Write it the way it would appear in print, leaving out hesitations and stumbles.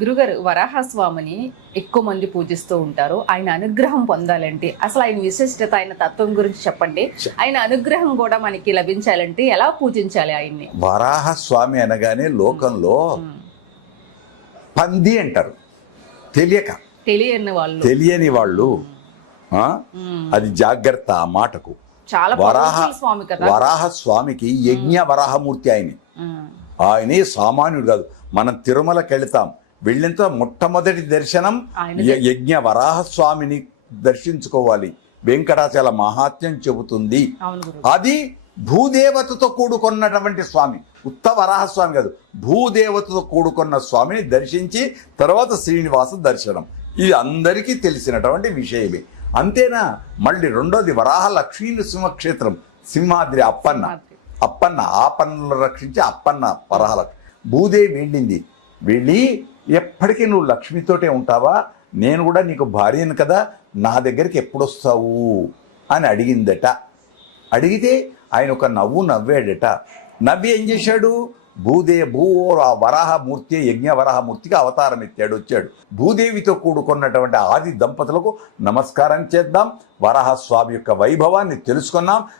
గురుగారు, వరాహస్వామిని ఎక్కువ మంది పూజిస్తూ ఉంటారు. ఆయన అనుగ్రహం పొందాలంటే అసలు ఆయన విశిష్టత, ఆయన తత్వం గురించి చెప్పండి. ఆయన అనుగ్రహం కూడా మనకి లభించాలంటే ఎలా పూజించాలి ఆయన్ని? వరాహ స్వామి అనగానే లోకంలో పంది అంటారు. తెలియని వాళ్ళు అది జాగ్రత్త ఆ మాటకు. చాలా స్వామి కదా. వరాహ స్వామికి యజ్ఞ వరాహమూర్తి ఆయనే సామాన్యుడు కాదు. మనం తిరుమలకి వెళ్ళినంత మొట్టమొదటి దర్శనం యజ్ఞ వరాహస్వామిని దర్శించుకోవాలి. వెంకటాచల మహాత్మ్యం చెబుతుంది. అది భూదేవతతో కూడుకున్నటువంటి స్వామి, ఉత్త వరాహస్వామి కాదు, భూదేవతతో కూడుకున్న స్వామిని దర్శించి తర్వాత శ్రీనివాస దర్శనం. ఇది అందరికీ తెలిసినటువంటి విషయమే. అంతేనా, మళ్ళీ రెండోది వరాహ లక్ష్మీ నృసింహ క్షేత్రం, సింహాద్రి అప్పన్న ఆపన్నలు రక్షించి అప్పన్న వరాహ భూదేవి వెళ్ళి ఎప్పటికీ నువ్వు లక్ష్మితోటే ఉంటావా, నేను కూడా నీకు భార్యను కదా, నా దగ్గరికి ఎప్పుడు వస్తావు అని అడిగిందట. అడిగితే ఆయన ఒక నవ్వు నవ్వాడట. నవ్వి ఏం చేశాడు, ఆ వరాహమూర్తి యజ్ఞ వరాహమూర్తికి అవతారం ఎత్తాడు, వచ్చాడు. భూదేవితో కూడుకున్నటువంటి ఆది దంపతులకు నమస్కారం చేద్దాం. వరాహస్వామి యొక్క వైభవాన్ని తెలుసుకున్నాం.